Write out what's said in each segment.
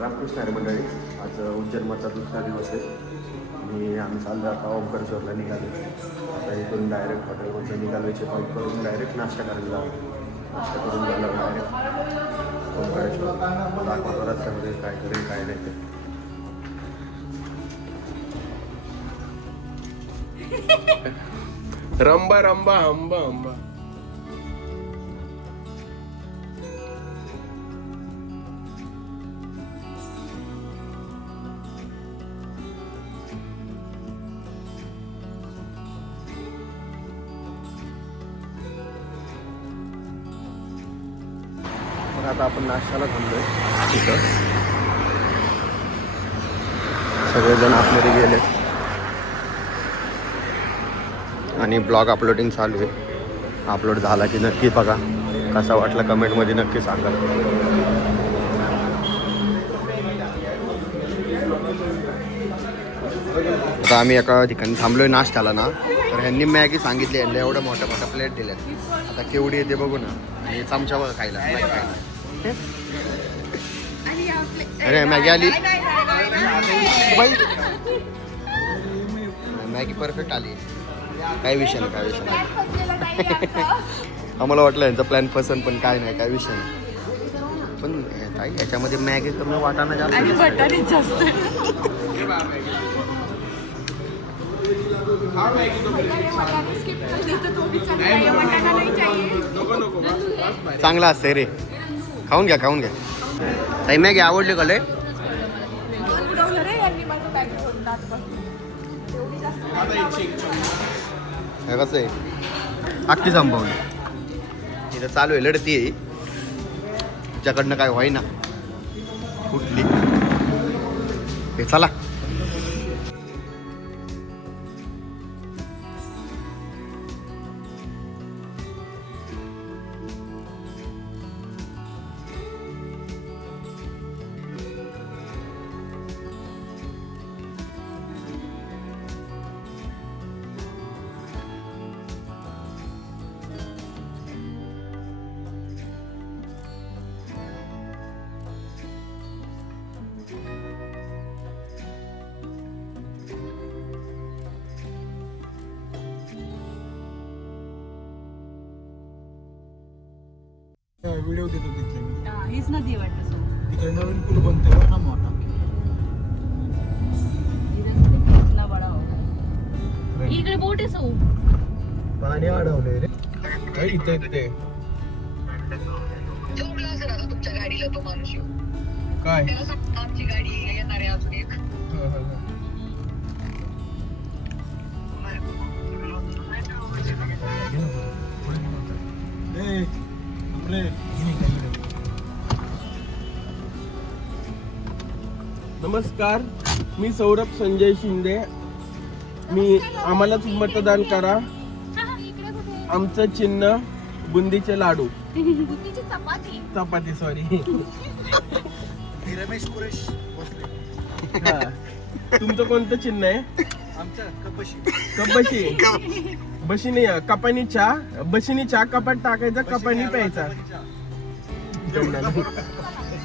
रामकृष्ण हरी मंडळी. आज उज्जैनमधला दुसरा दिवस आहे आणि आम्ही चाललो आता ओंकारेश्वरला निघालो. आता इथून डायरेक्ट हॉटेलमधून निघालो, चेकआउट करून डायरेक्ट नाश्ता करायला जाऊ. नाश्ता करून झालं डायरेक्ट ओंकारेश्वर. दाखवतो रस्त्यामध्ये काय करेल काय नाही ते. रंबा रंबा हंबा हंबा. मग आता आपण नाश्त्याला थांबलोय तिथं. सगळेजण आपल्याकडे गेले आणि ब्लॉग अपलोडिंग चालू आहे. अपलोड झाला की नक्की बघा. कसा वाटला कमेंटमध्ये नक्की सांगा. आता आम्ही एका ठिकाणी थांबलोय नाश्त्याला ना, तर ह्यांनी मॅगी सांगितली. यांना एवढ्या मोठ्या मोठ्या प्लेट दिल्यात. आता केवढी येते बघू ना. आणि चमच्यावर खायला मॅगी खायला. अरे मॅगी आली. मॅगी परफेक्ट आली. काय विषय नाही, काय विषय नाही. आम्हाला वाटलं यांचा प्लॅन पसंत, पण काय नाही, काय विषय नाही. पण काय याच्यामध्ये मॅगी कमी वाटाणा जास्त. चांगला असते रे. खाऊन घ्या, खाऊन घ्या. ताई मॅगी आवडली का लय? कसं आहे अख्खी संपवली. इथं चालू आहे लढती आहे. तिच्याकडनं काय होईना कुठली. हे चला. व्हिडिओ देतो तिथले मी. हीच नदी वाटतं सो. तिकडे नवीन पूल बनतोय बघ ना मोठा. इकडे बोट आहे सो. पाणी अडवलंय रे. इथे इथे तुमच्या गाडीला तो माणूस येऊ. काय आमची गाडी येणार आहे अजून एक. नमस्कार, मी सौरभ संजय शिंदे. आम्हालाच मतदान करा. आमचं चिन्ह बुंदीचे लाडू. चपाती सॉरी. रमेश कुरेश हा. तुमचं कोणतं चिन्ह आहे? आमचा कपशी. कपशी. बशीनी कपानी चहा. बशीनी चहा कपाट टाकायचा, कपानी प्यायचा.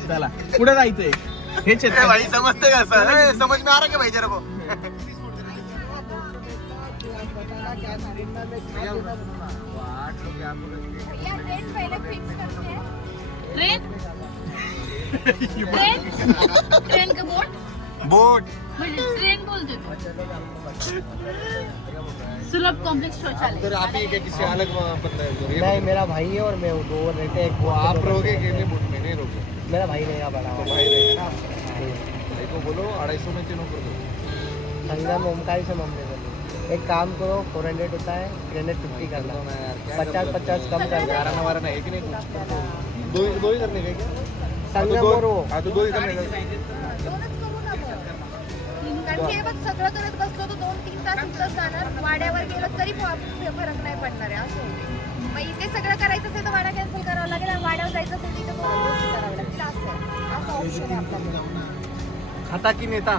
चला पुढे जायचंय. हे भाई समजते का सर? समझ में आ रहा क्या भाई जरा को? ट्रेन का बोट. बोट ट्रेन बोलते. सुलभ कॉम्प्लेक्स शौचालय. तो आप ही क्या किसी अलग बंदा है? नहीं, मेरा भाई है और मैं दो रहते हैं। वो आप रहोगे कि नहीं? बोट में नहीं रहोगे? मेरा भाई रहेगा बड़ा। तो भाई रहेगा ना. भाई को बोलो 250 में तीनों कर दो. संगम ओमकारी से मामले कर लो। एक काम करो, 400 होता है, 350 करना। 50-50 कम कर दो। 11 वारा नहीं कि नहीं कुछ दो ही करने का क्या? संगम और वो हाँ तो दो ही करने का. कारण की हे बघ सगळं करत बसलो तर 2-3 तास इथंच जाणार. वाड्यावर गेलं तरी फरक नाही पडणार आहे असं. मग इथे सगळं करायचं असेल तर वाडा कॅन्सल करावा लागेल आणि वाड्यावर जायचं असेल तिथे दोन गोष्टी कराव्या लागतील. असं ऑप्शन आहे आपल्याकडे. खाता की नेता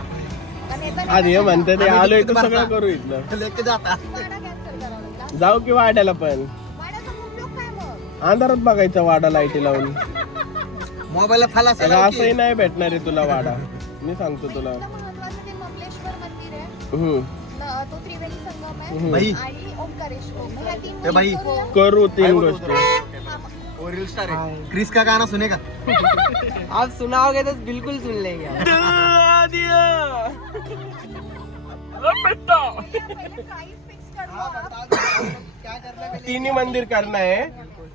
आधी हे म्हणते ते आलोय तर सगळं करू इथलं. लेके जाता. वाडा कॅन्सल करावा लागेल. जाऊ की वाड्याला पण वाड्याचा उपयोग काय मग? अंधारात बघायचा वाडा लाईटी लावून. मोबाईलला फाला असंही नाही भेटणार आहे तुला वाडा, मी सांगतो तुला. इथलं महत्वाचं ते कमलेश्वर मंदिर आहे हम्म. तो त्रिवेणी संगम हम्म. आहे आणि ओंकारेश्वर. मग ह्या तीन ए बाई. गोष्टी करूया. करू 3 गोष्टी. वो रील स्टार है, क्रिस का गाना सुनेगा? आप सुनाओगे तो बिल्कुल सुन लेंगे. पहिले price fix करू. तीन ही मंदिर करना है.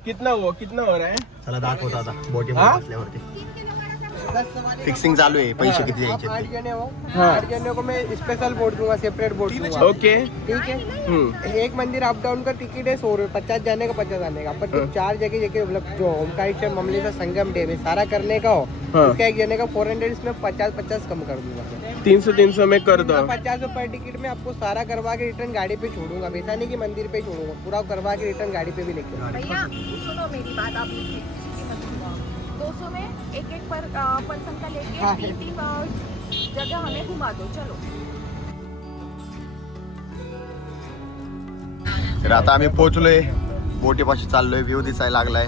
कितना हो रहा है? चला दाखवतो आता बोटी हा? बसल्यावरती 3 किलो काढा का? फिक्सिंग चालू आहे, पैसे किती आप द्यायचे 8 ते. जने हो, हाँ. 8 जने को मैं स्पेशल बोर्ड दूंगा, सेपरेट बोर्ड दूंगा. ओके. ठीक है. हम्म. एक मंदिर अप डाउन का टिकट है 100 रुपये, 50 जाने का 50 आने का. अपन जो 4 जगह मतलब जो ओमकारेश्वर ममलेश्वर संगम डे में सारा करने का हो, हाँ. उसका एक जने का 400 इसमें 50 कम कर दूंगा. 300 में कर दो. 50 रुपये टिकट में आपको सारा करवा के रिटर्न गाड़ी पे छोड़ूंगा. वैसा नहीं कि मंदिर पे छोड़ूंगा, पूरा करवा के रिटर्न गाड़ी पे भी लेके आऊंगा. भैया सुनो मेरी बात, आप लिखिए. किसी मत सुनाओ. 200 में एक पर्सन का लेके हाँ. 3 जगह हमें घुमा दो. चलो. तर आता आम्ही पोहोचलोय, बोटीपाशी चाललोय, व्ह्यू दिसायला लागलाय.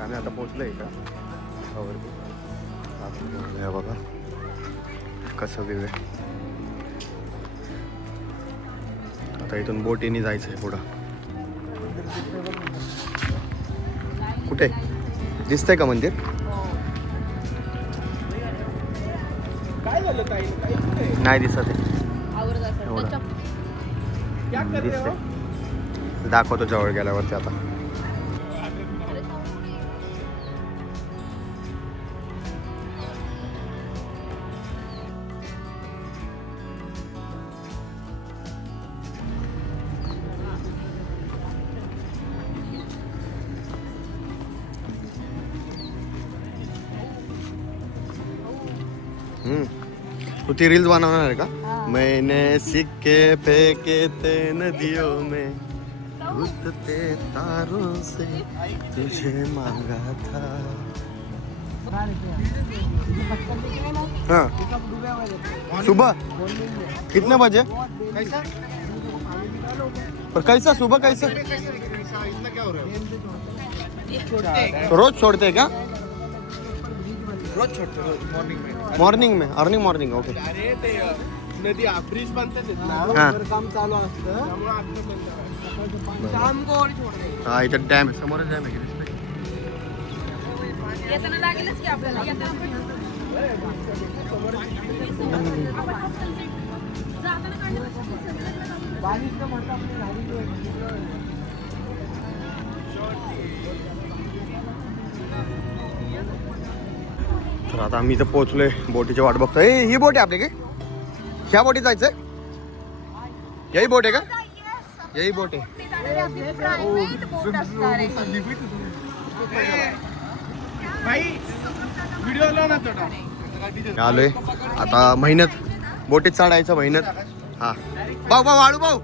आम्ही आता पोहोचलोय का हे बघा कसं व्ह्यू आहे. आता इथून बोटीने जायचंय पुढं. कुठे दिसतंय का मंदिर? काय झालं ताई? काही नाही. नाही दिसत आहे. आवडत असेल. क्या कर रहे हो? दिसतंय. दाखवतो जवळ गेल्यावरती आता. तू ती रील्स बनवणार आहे का? मैंने सिक्के फेंके थे नदियों में, उठते तारों से तुझे मांगा था. हाँ सुबह कितने बजे? पर कैसा सुबह कैसा? रोज छोड़ते हैं क्या? रोज छोड़ते रोज मॉर्निंग में. मॉर्निंग में अर्ली ओके. अरे ते नदी ब्रिज बनतात ना, हां काम चालू असतं. त्यामुळे आपलं बंद करायचं. शाम को और छोड़ देंगे. हा इथं डॅम समोरच डॅम आहे. येताना लागेलच की आपल्याला. येताना जाताना काढलं. बारिश का मतलब अपनी गाड़ी जो है. तर आता आम्ही इथं पोहोचलोय, बोटीची वाट बघतोय. ही बोट आहे आपली काय? ह्या बोटीत जायचंय? यही बोट आहे का? यही बोट आहे. ते जाणारे आपली private boat असणार आहे. भाई व्हिडिओ लाव ना थोडा. आलोय आता महिन्यात बोटीत चढायचं महिन्यात. हा भाऊ वाळू भाऊ,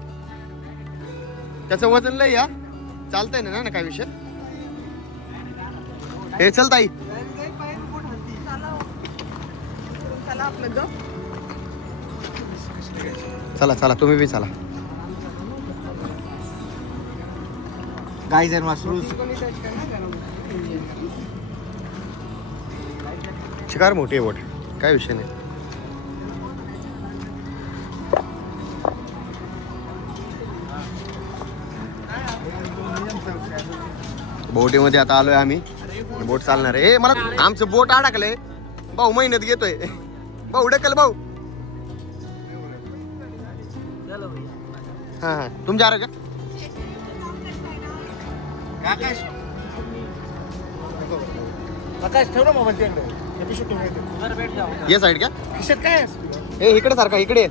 त्याचं वजन लय या चालतंय ना काय विषय. हे चल ताई. चला चला तुम्ही बी चला. Guys end mushrooms. शिकार मोठी आहे बोट, काय विषय नाही. बोटीमध्ये आता आलोय आम्ही. बोट चालणार आहे. मला आमचं बोट अडकलंय भाऊ, मेहनत घेतोय भाऊ. ढकल भाऊ. हा हा तुम जा रहे हो आकाश आकाश ठेव ना मोबाईल तिकडे. एपिसोड ठेवून येते. क्या ये साइड क्या? खिशात काय आहे? ए इकडे सारखा इकडे.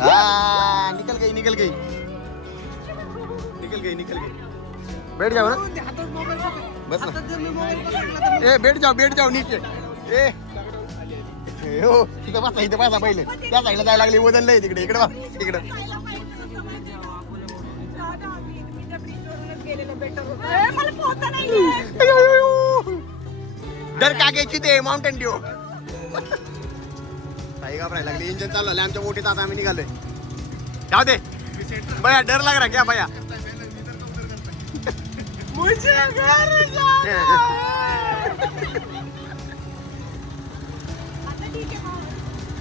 हाँ, निकल गई निकल गई निकल गई निकल गई. बैठ जाओ ना बस ना. ए बैठ जाओ नीचे. ए हो तिथं बसा पहिले. त्या साईडला जायला लागली, वजन लय तिकडे. इकडे बा तिकडे. मला पोहता नाही. डर का घ्यायची ते माउंटेन ड्यू. काही घाबरायला लागली. इंजन चालू झालं आमच्या बोटीत. आता आम्ही निघालोय. जाऊ दे भैया, डर लग रहा क्या भैया? मुझे घर जाना है.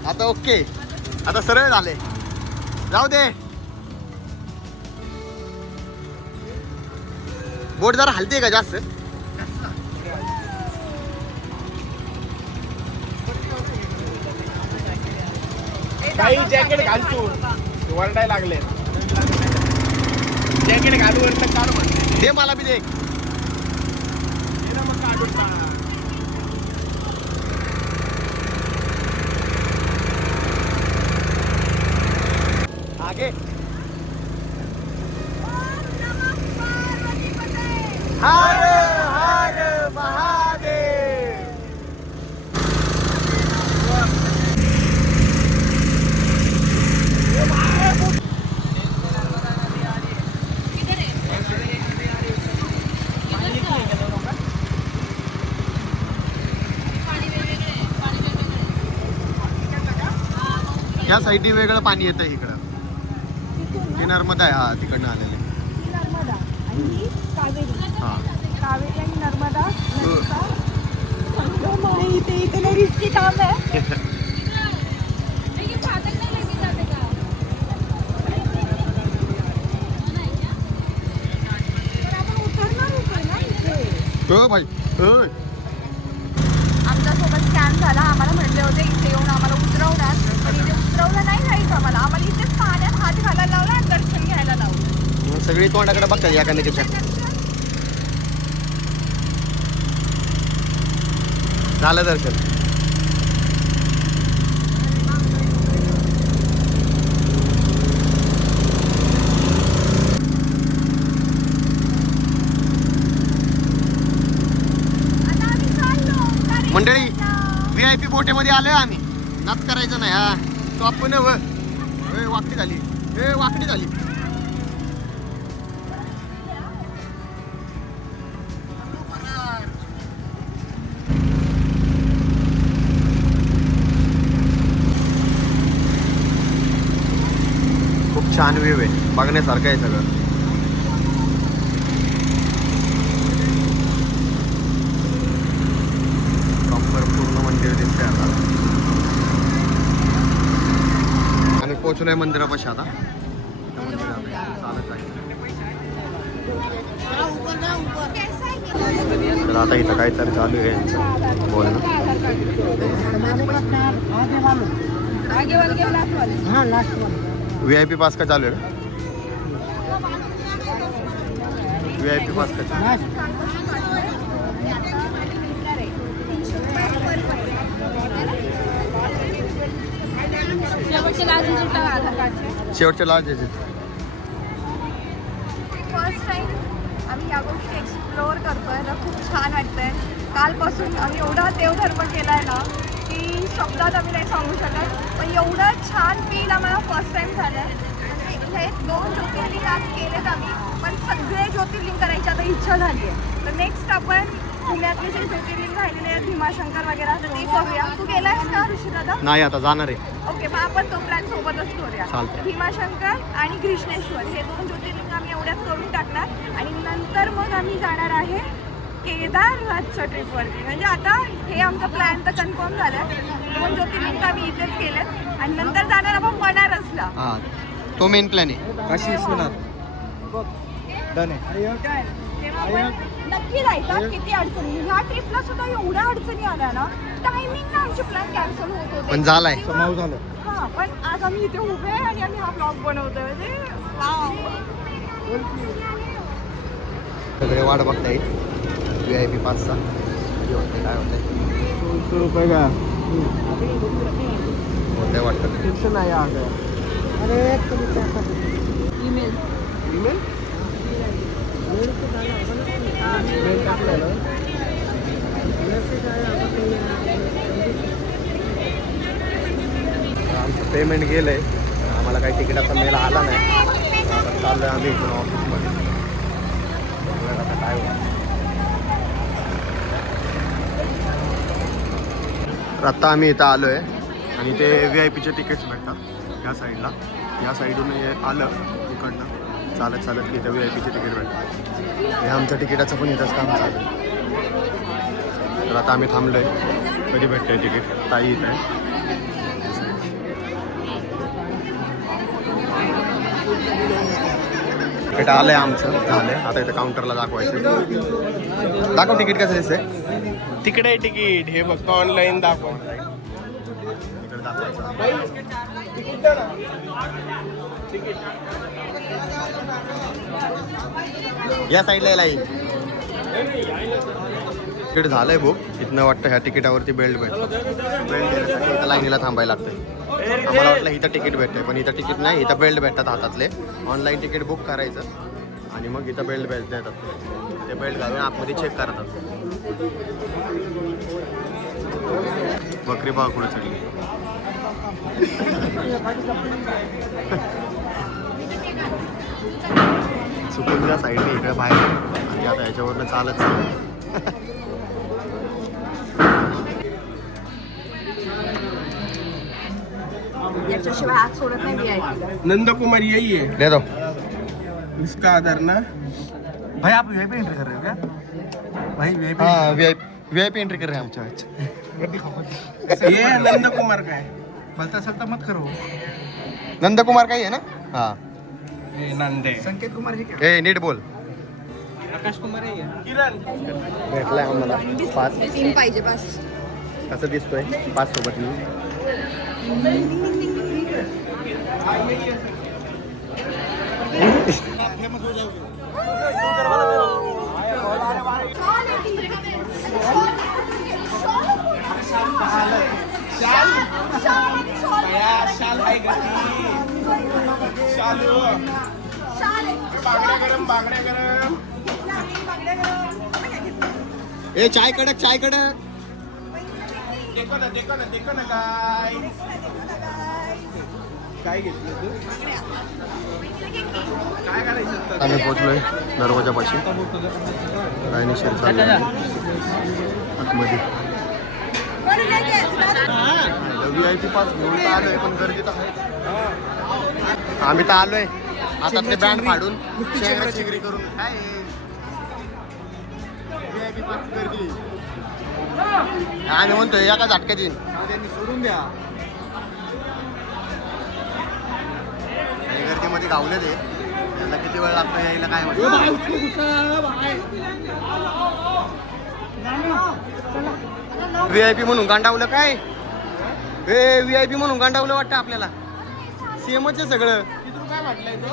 आता ओके, आता सरळ झाले. जाऊ दे. बोट जरा हलते का जास्त? काही जॅकेट घाल तू, वरडाय लागले. जॅकेट घालू वरनं काढ म्हणते. दे मला बी दे. दे ना मग काढून टाक. आगे. हर हर महादेव. किधर है? पाणी वेगवेगळे आहे, पाणी वेगवेगळे आहे. या साईडने वेगळं पाणी येतं इकडं. हे नर्मदा आहे, हा तिकडनं आलेलं आहे. नर्मदा आणि ही कावेरी. हा. कावेरी आणि नर्मदा नदीचा संगम आहे इथे. इथे लई रिस्की काम आहे. नाही, ये फाटक नाही लगी जाते का? नाही का? तर आपण उतरणार होतो ना इथे. हो भाई. आमच्यासोबत स्कॅम झाला. आम्हाला म्हटले होते इथे येऊन आम्हाला उतरवणार, पण इथे उतरवलं नाही जायचं आम्हाला. आम्हाला इथेच पाण्यात हात घालायला लावला आणि दर्शन घ्यायला लावलं. सगळी तोंडाकडे बघतात या कनेक्टच्या. झालं दर्शन. आता आम्ही चाललो. मंडळी, VIP बोटेमध्ये आलोय आम्ही. नाच करायचं नाही हा. तो आपण वाकडी झाली. वाकडी झाली. खूप छान व्ह्यू आहे, बघण्यासारखं आहे सगळं. प्रॉपर पूर्ण मंदिर दिसतंय आता. आम्ही पोहोचलोय मंदिरापाशी आता. त्या मंदिरात चालत आहे. तर आता इथं काहीतरी चालू आहे यांचं बोलणं. आगे वाले के लास्ट वाले. हाँ लास्ट वाले. VIP पास का चालू आहे. VIP पास का चालू आहे. शेवटचे लास्ट डिजिट टाका आधार कार्डचे. शेवटच्या लास्ट याचे. फर्स्ट टाइम आम्ही या गोष्टी एक्सप्लोअर करतोय तर खूप छान वाटतंय. कालपासून आम्ही एवढा देवधर्म केलाय ना की शब्दात आम्ही नाही सांगू शकत. पण एवढं छान फील आम्हाला फर्स्ट टाइम झालंय. हे 2 ज्योतिर्लिंग आज केलेत आम्ही, पण सगळे ज्योतिर्लिंग करायची आता इच्छा झाली आहे. तर नेक्स्ट आपण पुण्यातले जे ज्योतिर्लिंग राहिलेले आहेत भीमाशंकर वगैरे तर ते करूया. तू गेलायस का ऋषी दादा? नाही, आता जाणार आहे. ओके, मग आपण तो प्लॅन सोबतच करूया. चालतंय. भीमाशंकर आणि कृष्णेश्वर हे 2 ज्योतिर्लिंग आम्ही एवढ्यात करून टाकणार आणि नंतर मग आम्ही जाणार आहे केदारनाथच्या ट्रिपवरती. म्हणजे आता हे आमचा प्लॅन तर कन्फर्म झालाय. 2 ज्योतिर्लिंग आम्ही इथेच केलेत आणि नंतर जाणार आपण बनारसला. हा, तो मेन प्लॅन आहे. काशी विश्वनाथ डन आहे. तेव्हा आपण नक्की जायचं. किती अडचणी ह्या ट्रिपला सुद्धा एवढ्या अडचणी आल्या ना, टायमिंग ना आमचे प्लॅन कॅन्सल होत होते. पण झालाय. समाव झालं. हा, पण आज आम्ही इथे उभे आहे आणि आम्ही हा ब्लॉग बनवतोय. म्हणजे वाव. सगळे वाट बघताय VIP पासचा. काय होतंय 200 रुपये का होतंय वाटतं. ट्यूशन आहे अगं. अरे ईमेल. ईमेल आमचं पेमेंट गेलंय. आम्हाला काही तिकिटाचा मेल आला नाही. आता चाललोय आम्ही इथून ऑफिसमध्ये. बघूया आता काय होतं. तर आत्ता आम्ही इथं आलो आहे आणि ते VIPचे तिकीट्स भेटतात या साईडला. या साईडून आलं इकडनं चालत चालत इथं VIPचे तिकीट भेटतात. हे आमच्या तिकिटाचं पण इथंच काम चालू आहे. तर आता आम्ही थांबलोय. कधी भेटतंय तिकीट? ताई इथं आहे. तिकीट आलंय आमचं, झालंय. आता इथं काउंटरला दाखवायचं. दाखव तिकीट कसं दिसतंय. तिकडे आहे तिकीट. हे बघ ऑनलाईन दाखव. तिकडे दाखवायचं. या साईडला लाईन. तिकीट झालंय बुक. इथनं वाटतं ह्या तिकिटावरती बेल्ट भेटतो. बेल्ट देण्यासाठी इथं लाईनीला थांबायला लागतंय. आम्हाला वाटलं इथं तिकीट भेटतंय, पण इथं तिकीट नाही. इथं बेल्ट भेटतात हातातले. ऑनलाईन तिकीट बुक करायचं आणि मग इथं बेल्ट देतात. ते बेल्ट घालून आतमध्ये चेक करतात. बकरी पाव कुठे चढली. चुकूनच्या साईडने इकडे बाहेर आणि आता याच्यावरनं चालत याच्याशिवाय हात सोडत नाही मी. नंदकुमार यही है दे दो. इसका आधार ना. भाई आप वीआईपी एंट्री कर रहे हो क्या? भाई वीआईपी हाँ वीआईपी एंट्री कर रहे हैं हम. ये नंदकुमार का है. बोलता चलता मत करो. नंदकुमार का ही है ना. हाँ ये नंदे. संकेत कुमार जी क्या? ए नीट बोल. आकाश कुमार है क्या? किरण. भेटलाय आम्हाला पास. 3 पाहिजे बस. कसं दिसतोय पास सोबत मी. शाल आहे का? शालू. बांगड्या गरम, बांगड्या गरम. ए चाय कडक, चाय कडक. देखो ना, देखो ना, देखो ना काय. काय घेतलं तू? काय करायचं? आम्ही पोहोचलोय दरवाजापाशी. रायनेश्वर चालू आतमध्ये. VIP पास घेऊन तर आलोय, पण गर्दी तर आहे. आम्ही तर आलोय आता ते बँड फाडून चेंगरा चिंगरी करून. काय VIP पास गर्दी. आम्ही म्हणतोय एका झटक्यात येईन. सोडून द्या. गर्दीमध्ये गावले ते. त्यांना किती वेळ लागतो यायला काय माहिती. VIP म्हणून गांडावलं काय. VIP म्हणून गांडावलं वाटतं आपल्याला. सेमच आहे सगळं. काय म्हटलंय तो?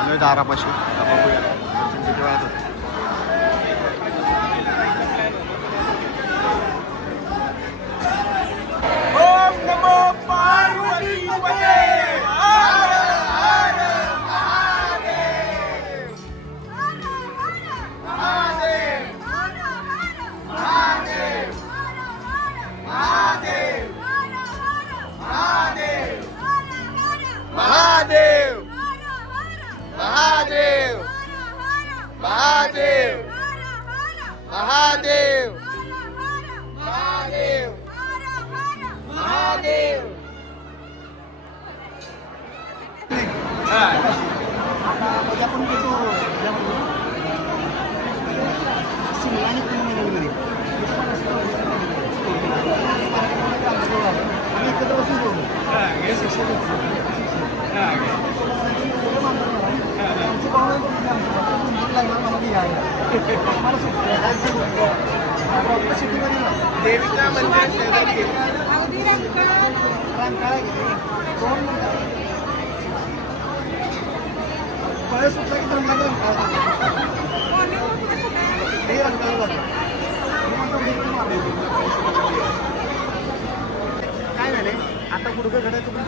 आलोय दारापाशी. बघूया दर्शन किती वेळात होतं. ओम नमो पार्वती पते. महादेव महादेव महादेव महादेव महादेव महादेव. देवीचा मंदिर शेजारी. काय झाले आता गुडघे घडायचं पण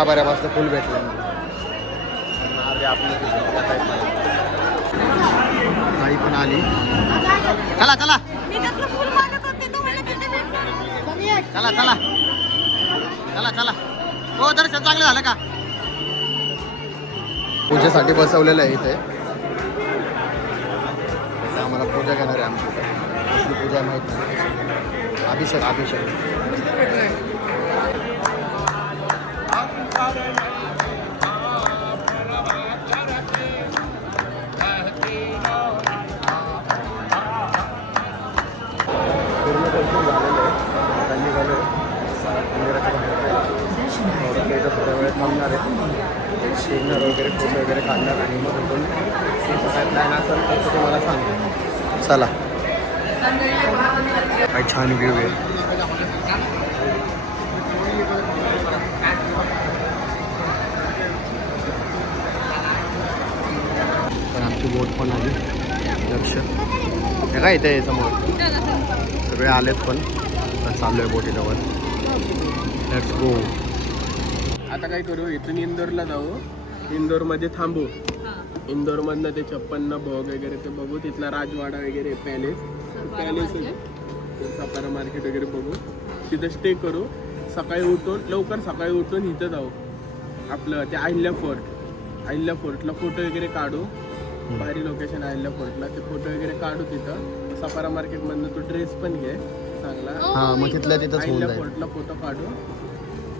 गाभाऱ्यापासून फुल भेटलं आई पण आली. चला चला चला चला चला चला. हो दर्शन चांगलं झालं का? पूजेसाठी बसवलेलं आहे इथे. आम्हाला पूजा घेणार आहे आमची इथे. कसली पूजा माहीत नाही. अभिषेक अभिषेक. पूर्ण दर्शन झालेलं आहे. आता निघालो मंदिराच्या बाहेर. थोडंसं इथं थोड्या वेळ थांबणार आहे. शिरणार वगैरे फोटो वगैरे काढणार आणि मग इथून काय प्लॅन असेल तर तो तुम्हाला सांगतो. चला काय छान व्ह्यू आहे. पण आमची बोट पण आली. लक्ष हे काय इथे समोर सगळे आलेत पण चालू आहे बोटीजवळ. Let's go. आता काय करू, इथून इंदोरला जाऊ. इंदोरमध्ये थांबू. इंदोरमधनं ते 56 भोग वगैरे ते बघू. तिथला राजवाडा वगैरे पॅलेस सातारा मार्केट वगैरे बघू. तिथं स्टे करू. लवकर सकाळी उठून इथं जाऊ आपलं ते अहिल्या फोर्टला फोटो वगैरे काढू. भारी लोकेशन अहिल्या फोर्टला. ते फोटो वगैरे काढू तिथं. सातारा मार्केटमधनं तू ड्रेस पण घे चांगला. हां मग तिथल्या तिथंच होऊन अहिल्या जाईल. फोर्टला फोटो काढू.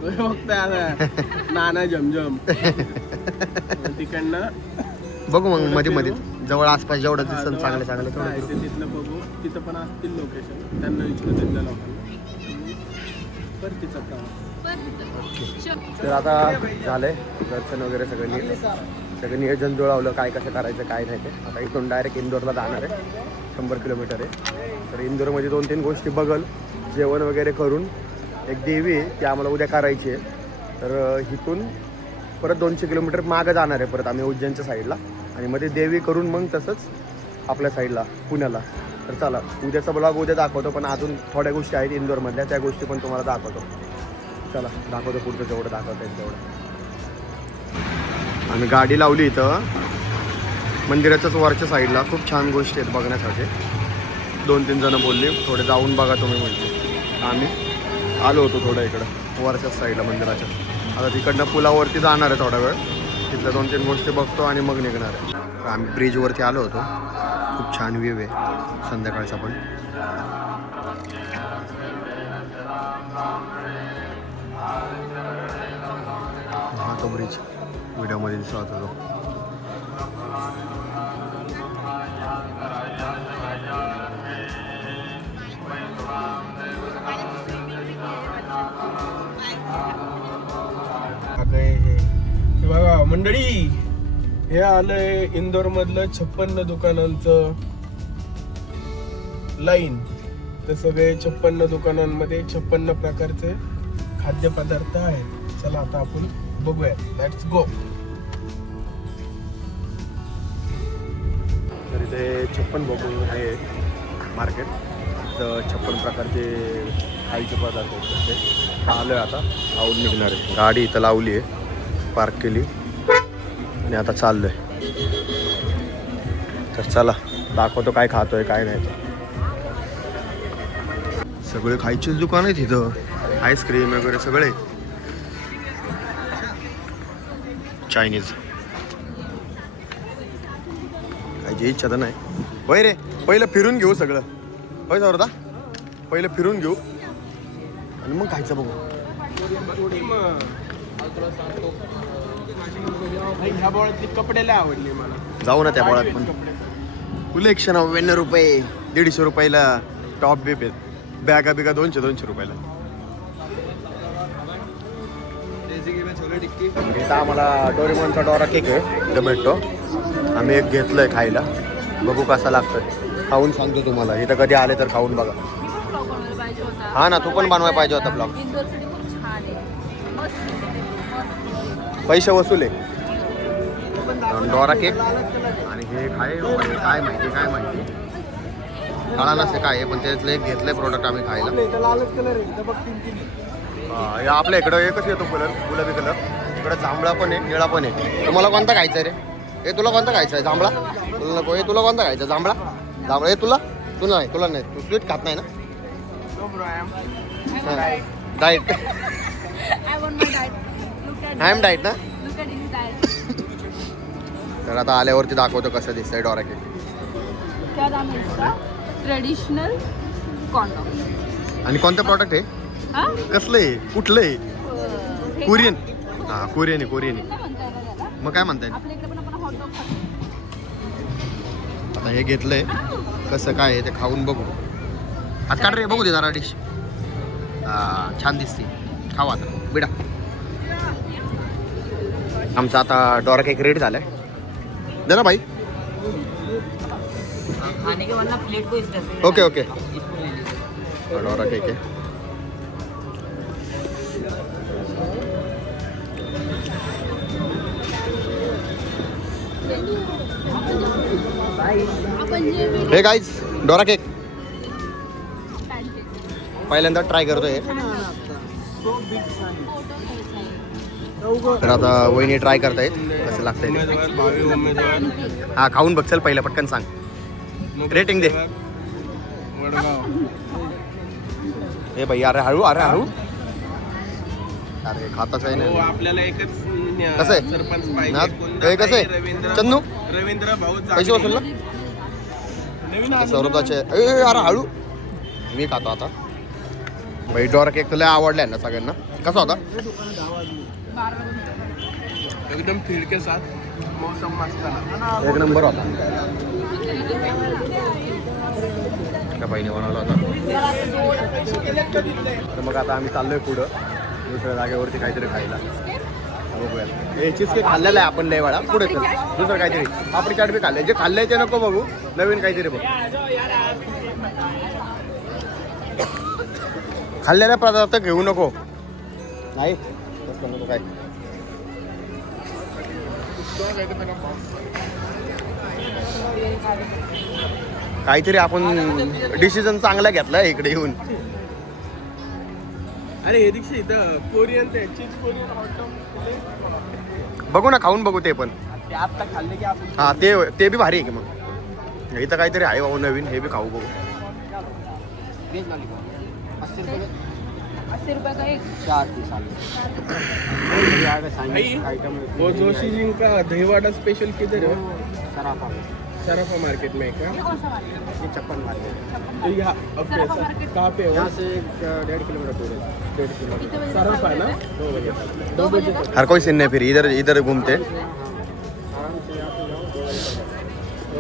फक्त आता नाना झमझम तिकडनं बघू मग मध्ये मध्ये जवळ आसपास जेवढं दिसन चांगलं चांगलं काय ते तेवढं. तिथलं बघू. तिथं पण असतील लोकेशन. त्यांना विचारू तिथल्या लोकांना. परतीचा प्रवास. तर आता झालंय दर्शन वगैरे सगळं नियोजन जुळवलं काय कसं करायचं काय नाही ते. आता इथून डायरेक्ट इंदोरला जाणार आहे. 100 किलोमीटर आहे. तर इंदोरमध्ये 2-3 गोष्टी बघल. जेवण वगैरे करून एक देवी आहे ती आम्हाला उद्या करायची आहे. तर इथून परत 200 किलोमीटर मागं जाणार आहे परत आम्ही उज्जैनच्या साईडला. आणि मध्ये देवी करून मग तसंच आपल्या साईडला पुण्याला. तर चला उद्याचा ब्लॉग उद्या दाखवतो. पण अजून थोड्या गोष्टी आहेत इंदोरमधल्या त्या गोष्टी पण तुम्हाला दाखवतो. चला दाखवतो पुढचं जेवढं दाखवता येईल तेवढं. आम्ही गाडी लावली इथं मंदिराच्याच वरच्या साईडला. खूप छान गोष्टी आहेत बघण्यासाठी. 2-3 जणं बोलली थोडे जाऊन बघा तुम्ही म्हटले. आम्ही आलो होतो थोडं इकडं वरच्याच साईडला मंदिराच्या. आता तिकडनं पुलावरती जाणार आहे थोडा वेळ. तिथल्या 2-3 गोष्टी बघतो आणि मग निघणार आहे. आम्ही ब्रिजवरती आलो होतो. खूप छान व्ह्यू आहे संध्याकाळचा पण. हा तो ब्रिज व्हिडिओमध्ये दिसला होता तो. हे बघा मंडळी, हे आलंय इंदोर मधलं 56 दुकानांचं लाईन. ते सगळे 56 दुकानांमध्ये 56 प्रकारचे खाद्यपदार्थ आहेत. चला आता आपण बघूया. Let's go. तर इथे 56 बघून आहे मार्केट. तर 56 प्रकारचे खायचे पदार्थ आहेत. ते आलो आहे आता आऊन निघणार आहे. गाडी इथं लावली आहे पार्क केली आणि आता चाललो आहे. तर चला दाखवतो काय खातोय काय नाही. तर सगळे खायचेच दुकान आहेत इथं. आईस्क्रीम वगैरे सगळे चायनीज. खायची इच्छा तर नाही. होय रे पहिलं फिरून घेऊ सगळं. होय सौरदा पहिलं फिरून घेऊ आणि मग खायचं बघू. ह्या बोळातली कपड्याला आवडली मला. जाऊ ना त्या बोळात पण. कलेक्शन 99 रुपये 150 रुपयाला टॉप बीप आहेत. बॅगा बिगा 200 रुपयाला. इथं आम्हाला डोरेमॉनचा डोरा केक आहे इथं भेटतो. आम्ही एक घेतलंय खायला. बघू कसा लागतोय खाऊन सांगतो तुम्हाला. इथं कधी आले तर खाऊन बघा. हा ना तू पण बनवायला पाहिजे होता ब्लॉग. पैसे वसूल आहे. डोरा केक आणि हे काय माहिती कळा नसते काय आहे. पण त्यातलं एक घेतलंय प्रोडक्ट आम्ही खायला. आपल्या इकडं एकच येतो कलर गुलाबी कलर. तिकडे जांभळा पण आहे, केळा पण आहे. तुम्हाला कोणता खायचा आहे रे? हे तुला कोणता खायचा आहे? जांभळा? तुला नको. हे तुला कोणता खायचा? जांभळा? जांभळा हे तुला नाही. तू स्वीट खात नाही ना? Diet. I want my diet. Look at I am diet ना? look at his diet. तर आता आल्यावरती दाखवतो कसं दिसतंय डोरा केक. क्या नाम है इसका? Traditional corn. आणि कोणतं प्रॉडक्ट आहे? हा? कसलं आहे? कुठलं आहे? हे कोरियन. का? हां कोरियन आहे. काय म्हणता येणार त्याला? मग काय म्हणताय? आपल्या इकडे पण आपण हॉट डॉग खातो. आता हे घेतलंय कसं काय आहे ते खाऊन बघू. आज काढ रे बघू दे जरा डिश. छान दिसते. खाऊ आता बिडा. आमचा आता डोरा केक रेडी झालाय. दे ना भाई. खाने के वरना प्लेट को इस तरह ओके ओके. डोरा केक आहे. आपण जे हे गाईज डोरा केक pancake. पहिल्यांदा ट्राय करतोय. तर आता वहिनी ट्राय करतायत कसं लागतंय ते. उमेदवार भावी उमेदवार हा खाऊन बघ चल पहिलं पटकन सांग. रेटिंग दे. वडगाव. हे भाई अरे हळू अरे खाताच आहे हो, ना. आपल्याला एकच कसं आहे? सरपंच ना? पाहिजे. कोणता हे कसं आहे? ताई, चन्नू? रवींद्र भाऊ पैसे जाधव. वसूल ना? नवीन आले ना? सौरभचे अरे हळू. मी खातो आता. भाई डोरा केक तुला आवडलाय ना सगळ्यांना? कसा होता? एकदम खिडके साथ मौसम मस्त आला. एक नंबर होता. त्या बहिणी बनवला होता. तर मग आता आम्ही चाललोय पुढं दुसऱ्या जागेवरती काहीतरी खायला. बघूया. हे चीज केक खाल्लेलं आहे आपण लय वेळा. पुढे चल दुसरं काहीतरी पापडी चाट बी खाल्लंय. जे खाल्लंय ते नको बघू. नवीन काहीतरी बघ. खाल्लेला पदार्थ घेऊ नको. नाही तसं नको काय. काहीतरी आपण डिसिजन चांगला घेतलाय इकडे येऊन. अरे हे दीक्षा इथं कोरियन ते चीज कोरियन हॉट बघू ना खाऊन बघू ते पण. ते आता खाल्ले की आपण हा ते बी भारी आहे की मग. इथं काहीतरी आहे भाऊ नवीन. हे बी खाऊ बघू. 80 रुपये का एक. भाई वो जोशी जी का दही वड़ा स्पेशल किधर है? सराफा मार्केट में है क्या? ये कौन सा मार्केट? ये चप्पन मार्केट तो यहाँ ओके सराफा सर मार्केट? कहाँ पे है? यहाँ से 1.5 किलोमीटर दूर है. 1.5 किलोमीटर. कितने बजे सराफा है ना? 2 बजे तक. 2 बजे तक. हर कोई सीन नहीं फिर इधर घूमते. आराम से यहाँ से जाओ 2 बजे तक.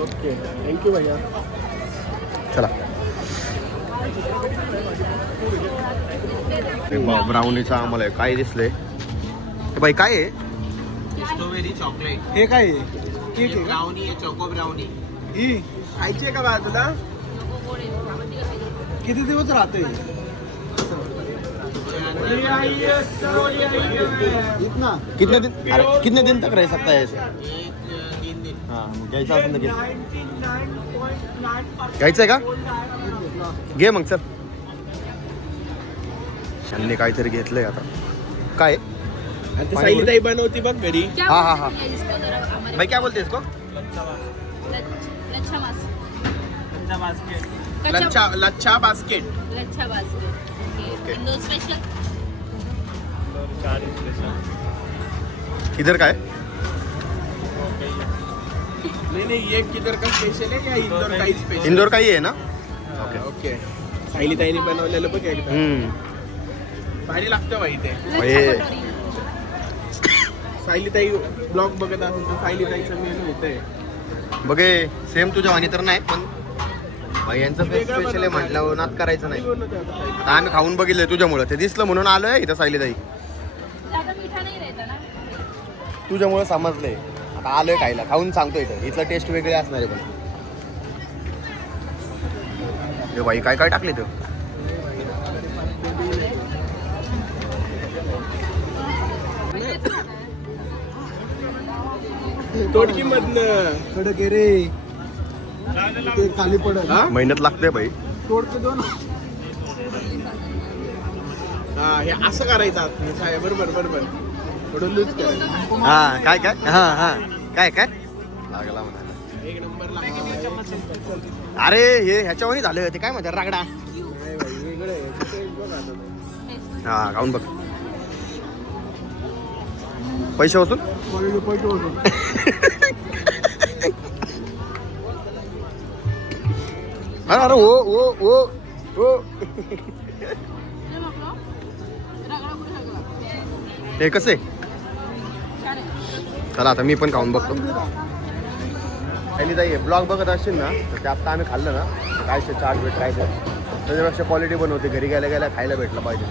ओके थैंक यू भैया. चला. ब्राउनीचा आम्हाला काय दिसलंय हे बाई काय आहे? स्ट्रॉबेरी चॉकलेट हे काय आहे? केक आहे का? ब्राउनी आहे चोको ब्राउनी ही खायची आहे का बाजूला? किती दिवस राहते? इतना कितने दिन तक रह सकता है ऐसे? 3 दिन हाँ घ्यायचं असेल तर घे. घ्यायचंय का? घे मग चल. त्यांनी काहीतरी घेतलंय आता. काय आता सायली ताई बनवती बघ घरी. क्या हाँ, हाँ, बोलते हैं इसको जरा हमारे भाई क्या बोलते हैं इसको? लच्छा मास. लच्छा बास्केट. लच्छा बास्केट. ओके. इंदोर स्पेशल. इधर काय? नहीं ये किधर का स्पेशल है या इंदोर का ही स्पेशल? इंदोर काही आहे ना? ओके. सायली ताईने बनवलेलं बघ एकदम भारी लागतं बाई ते. भाई सायली ताई ब्लॉग बघत असेल तर सायली ताईचं मेनू होतंय. बघे सेम तुझ्या वाणी तर नाही पण भाई यांचं स्पेशल आहे म्हटल्यावर नाद करायचं नाही. आता आम्ही खाऊन बघितलंय तुझ्यामुळं. ते दिसलं म्हणून आलोय इथं सायलीताई. ज्यादा मीठा नहीं रहता ना. तुझ्यामुळं समजलंय. आता आलोय खायला. खाऊन सांगतो इथं. इथलं टेस्ट वेगळे असणार आहे पण. हे भाई काय काय टाकले तर तोडकी मधनं कडक आहे रे. ते खाली पडत. हा मेहनत लागते भाई. तोडके दोन. हा हे असं करायचं. बरोबर थोडं लूज करायचं. हा काय काय हा हा काय काय लागला म्हणा. एक नंबर लागला. अरे हे ह्याच्यावरही झालं ते काय म्हणतात रागडा. नाही भाई वेगळं आहे. कुठे बघ आता तो. हा खाऊन बघ. पैसे वसूल. अरे अरे ओ ओ ओ ओ हे कसे चला आता मी पण खाऊन बघतो. आणि ताई ब्लॉग बघत असशील ना तर ते आत्ता आम्ही खाल्लं ना तर काय चाट भेट काय त्याच्यापेक्षा क्वालिटी बनवते. घरी गेल्या गेल्या खायला भेटलं पाहिजे.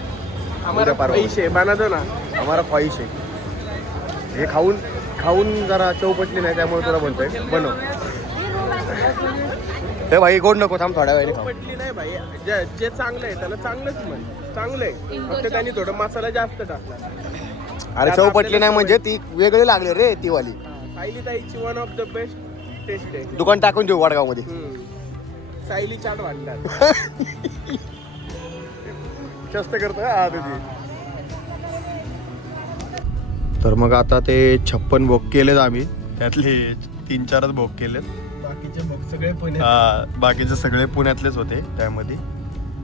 आम्हाला पैसे बनवतो ना. आम्हाला ख्वाहिश आहे. हे खाऊन खाऊन जरा चौपटली नाही त्यामुळे तुला म्हणतोय बनव. हे भाई गोड नको थांब थोड्या वेळाने खाऊ. पटली नाही भाई. जे चांगलं आहे त्याला चांगलंच म्हण. चांगलं आहे फक्त त्यांनी थोडं मसाला जास्त टाकला. अरे चौपटली नाही म्हणजे ती वेगळी लागली रे ती वाली. सायली ताईची one of the best taste आहे. दुकान टाकून देऊ वडगाव मध्ये. सायली चाट वाटतात. जास्त करतो हा तुझी. तर मग आता ते 56 भोग केलेत आम्ही. त्यातले 3-4च भोग केलेत. बाकीचे मग सगळे पुण्यात. बाकीचे सगळे पुण्यातलेच होते त्यामध्ये.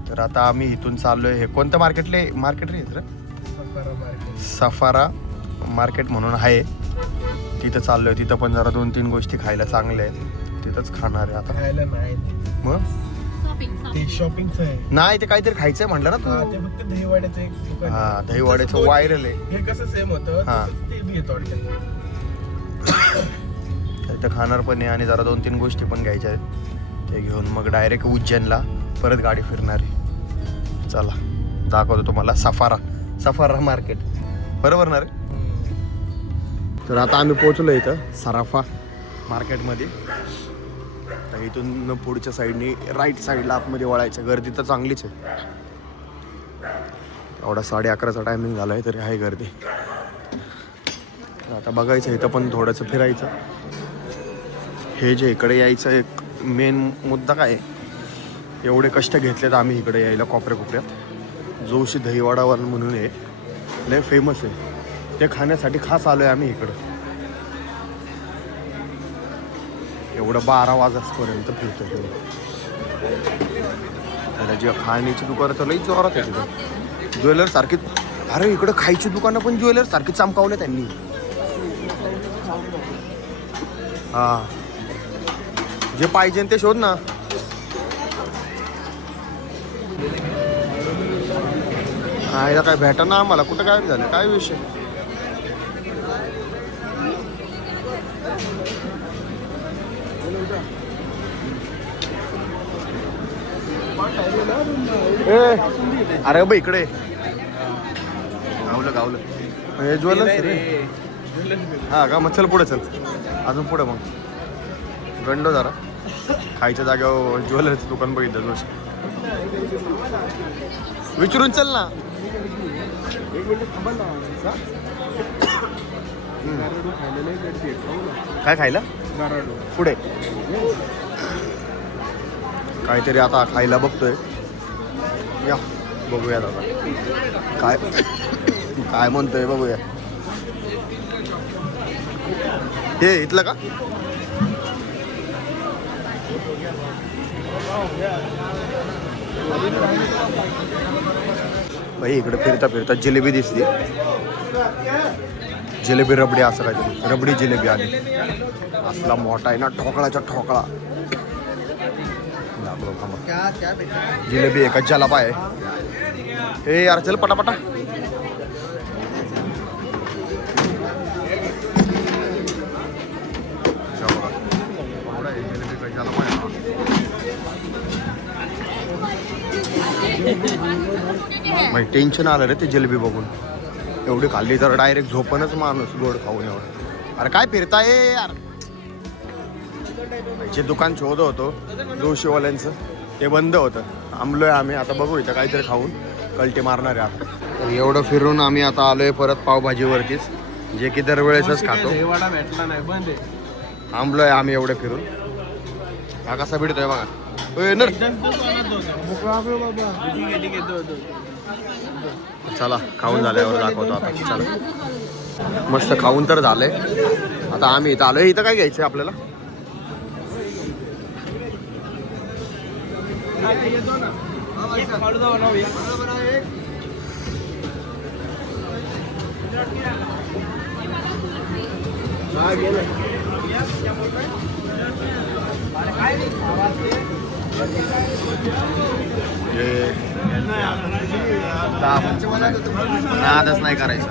तर आता आम्ही इथून चाललोय. हे कोणतं मार्केट रे सफारा मार्केट म्हणून आहे. तिथं चाललोय. तिथं पण जरा 2-3 गोष्टी खायला चांगल्या आहेत. तिथंच खाणार आहे आता. खायला नाही मग ते शॉपिंगचं आहे. नाही ते काहीतरी खायचंय म्हटलं ना ते तू. फक्त दहीवाड्याचं एक दुकान आहे. हा दहीवड्याचं व्हायरल आहे. हे कसं सेम होतं हा. तसंच ते बी येतं वाटतं. इथं खाणार पण आहे आणि जरा 2-3 गोष्टी पण घ्यायच्या आहेत. ते घेऊन मग डायरेक्ट उज्जैनला परत गाडी फिरणार आहे. चला दाखवतो तुम्हाला सफारा मार्केट बरोबर ना रे. तर आता आम्ही पोहोचलो इथं सराफा मार्केटमध्ये. तर इथून पुढच्या साईडनी राईट साईडला आतमध्ये वळायचं. गर्दी तर चांगलीच आहे. एवढा 11:30चा टायमिंग झाला आहे तरी आहे गर्दी. आता बघायचं इथं पण थोडंसं फिरायचं. हे जे इकडे यायचं एक मेन मुद्दा काय आहे, एवढे कष्ट घेतलेत आम्ही इकडे यायला कोपऱ्यात. जोशी दहीवडावर म्हणून आहे लय फेमस आहे. ते खाण्यासाठी खास आलो आहे आम्ही इकडं. एवढं 12 वाजेपर्यंत फिरतो. त्याला जे खाण्याची दुकानं तर लई जोरात आहे तिथं. ज्वेलर सारखी. अरे इकडं खायची दुकानं पण ज्वेलर सारखी चमकावले त्यांनी. हा जे पाहिजे ते शोध ना. याला काय भेटा ना आम्हाला. कुठं काय झालं काय विषय. अरे बा इकडे गावलं हे ज्वेलर्स हा का. मग चल पुढे चल अजून पुढे. मग गंडो जरा खायच्या जागेवर ज्वेलरीचं दुकान बघितलं जोश. विचारून चल ना. काय खायला पुढे काहीतरी आता खायला बघतोय. या बघूया दादा काय काय म्हणतोय बघूया. हे इथलं का. भाई इकडे फिरता जिलेबी दिसली. जिलेबी रबडी असं काहीतरी. रबडी जिलेबी आली. असला मोठा आहे ना ठोकळाचा ठोकळा. जिलेबी एका जलाबा आहे. हे यार चल पटापटा. भाई टेन्शन आलं रे ते जिलेबी बघून. एवढी खाल्ली तर डायरेक्ट झोपणच माणूस गोड खाऊन. एवढं अरे काय फिरताय यार. जे दुकान शोध होतो जोशीवाल्यांचं ते बंद होतं. थांबलोय आम्ही आता. बघू इथं काहीतरी खाऊन कल्टी मारणार आहे आता. तर एवढं फिरून आम्ही आता आलोय परत पावभाजीवरतीच, जे की दरवेळेसच खातो. दहीवडा भेटला नाही बंद आहे. थांबलोय आम्ही एवढं फिरून. हा कसा भेटतोय बघा. चला खाऊन झाल्यावर दाखवतो आता. चला मस्त खाऊन तर झालंय. आता आम्ही इथं आलोय. इथं काय घ्यायचंय आपल्याला? नादच नाही करायचा.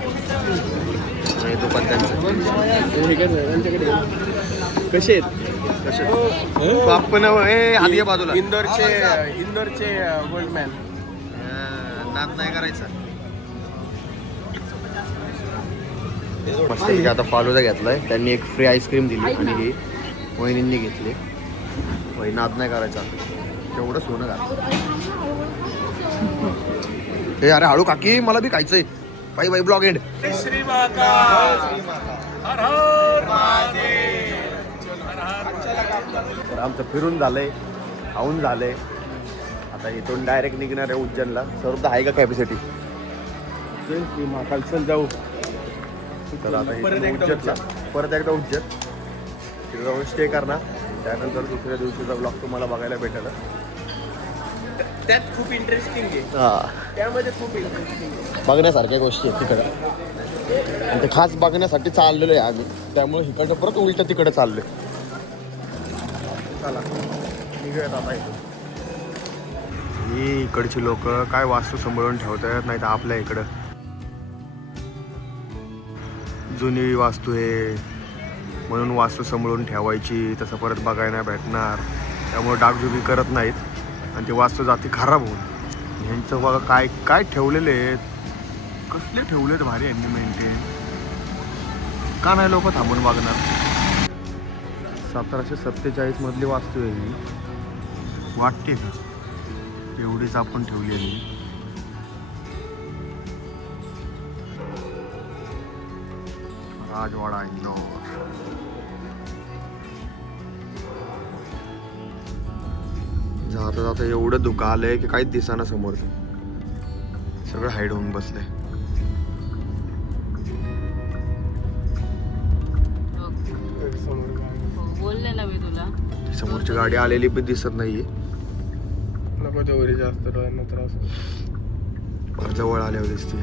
तो पण त्यांचं हे काय त्यांच्याकडे कसे आहेत? कसे आपण आधी बाजूला इंदोरचे गोल्डमॅन. नाद नाही करायचा. मस्त आता फालुदा घेतलाय त्यांनी. एक फ्री आईस्क्रीम दिली आणि ही वहिनींनी घेतली. वही नाद नाही करायचा. तेवढं सोनं घाल. हे अरे हळू काकी, मला बी खायचंय. बाई बाई ब्लॉग एंड. श्री महाकाल. हर हर महादेव. तर आमचं फिरून झालंय, खाऊन झालंय. आता इथून डायरेक्ट निघणार आहे उज्जैनला. सर्व आहे का कॅपॅसिटी? श्री महाकाल चल जाऊ. तर आता परत इथून एकदा उज्जैनला परत एकदा उज्जैन तिथे जाऊन स्टे करणार. त्यानंतर दुसऱ्या दिवशीचा ब्लॉग तुम्हाला बघायला भेटेल. त्यात खूप इंटरेस्टिंग आहे. त्यामध्ये खूप इंटरेस्टिंग आहे. बघण्यासारख्या गोष्टी आहेत तिकडं. आणि ते खास बघण्यासाठी चाललेलो आहे आम्ही. त्यामुळे इकडं परत उलट तिकडे चाललोय. चला निघूयात आता इथून. ही इकडची लोक काय वास्तू सांभाळून ठेवतात, नाही तर आपल्या इकडं जुनी वास्तू आहे म्हणून वास्तू सांभाळून ठेवायची. तसं परत बघायला नाही भेटणार. त्यामुळे डागडुगी करत नाहीत आणि ते वास्तू जाती खराब होऊन. ह्यांचं बघा काय काय ठेवलेले आहेत. कसले ठेवलेत भारी यांनी मेंटेन. का नाही लोक थांबून बघणार? 1747 मधली वास्तू आहे ही. वाटते का एवढीच आपण ठेवलेली? राजवाडा इंदोर. जाता जाता एवढं धुकं आलंय की काहीच दिसाना समोर. सगळं हाईड होऊन बसलंय. बोलले ना मी तुला. समोरची गाडी आलेली पण दिसत नाहीये. नको तेवढी जास्त डोळ्यांना त्रास होतो. फार जवळ आल्यावर दिसते.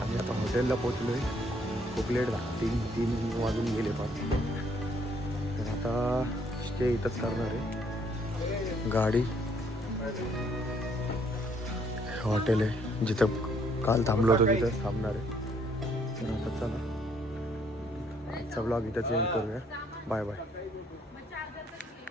आम्ही आता हॉटेलला पोहोचलोय. खूप लेट झाला. तीन वाजून गेले 5. तर आता स्टे इथंच करणार आहे. गाडी हॉटेल आहे जिथं काल थांबलो होतो तिथं थांबणार आहे. तर आता चला आजचा ब्लॉग इथं चेंज करूया. Bye bye.